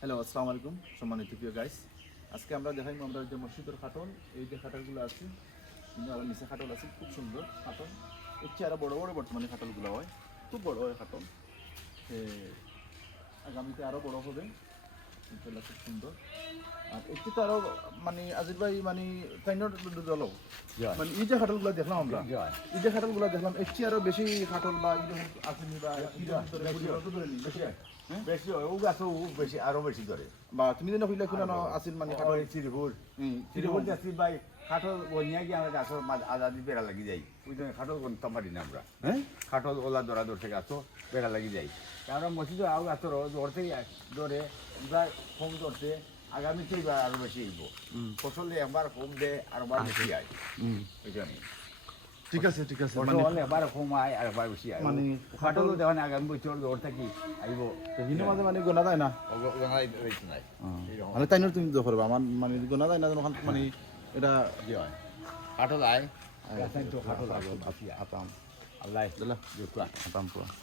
Hello, আসসালামু আলাইকুম সম্মানিত প্রিয় গাইস। আজকে আমরা দেখাইবো আমরা যে মসজিদের খাটল, এই যে খাটলগুলো আছে কিন্তু আর নিচে খাটল আছে, খুব সুন্দর খাটল। এর চেয়ে আরো বড় বড় বর্তমানে খাটলগুলো হয়, খুব বড় হয় খাটল। আগামীতে আরো বড় হবে ইনশাআল্লাহ, খুব সুন্দর। আর একটু তো আরো মানে আজিজ ভাই মানে তাইনর দল মানে এই যে খাটলগুলো দেখলাম আমরা, এই যে খাটলগুলো দেখলাম এর চেয়ে আরো বেশি খাটল বা আসেনি বা বেশি হয় ও গাছ ও বেশি আরো বেশি ধরে বা তুমি যেন হইলে কোনো আসেন মানে খাটল চিরহুর চিরহুর যাচ্ছি ভাই খাটল বনিয়া গিয়ে আমরা গাছের আজাদি বেড়া লাগি যাই ওই জন্য খাটল করতাম পারি না আমরা হ্যাঁ খাটল ওলা ধরা ধরতে গাছ বেড়া লাগি যাই আমরা মসজিদ আও গাছর ধরতে ধরে এবার কম ধরতে আগামীতে এবার আরো বেশি হইব ফসলে একবার কম দে আরবার বেশি আয় ওই জন্য ঠিক আছে ঠিক আছে ফসল একবার কম আয় আর একবার বেশি আয় মানে খাটল দেওয়া না আগামী বছর ধর থাকি আইব বিভিন্ন মাঝে মানে গোনা যায় না নাই মানে তাইনর তুমি দেখো আমার মানে গোনা যায় না মানে এটা কি হয় খাটল আয় খাটল আতাম আল্লাহ দিলা দেখুয়া আতাম পুরা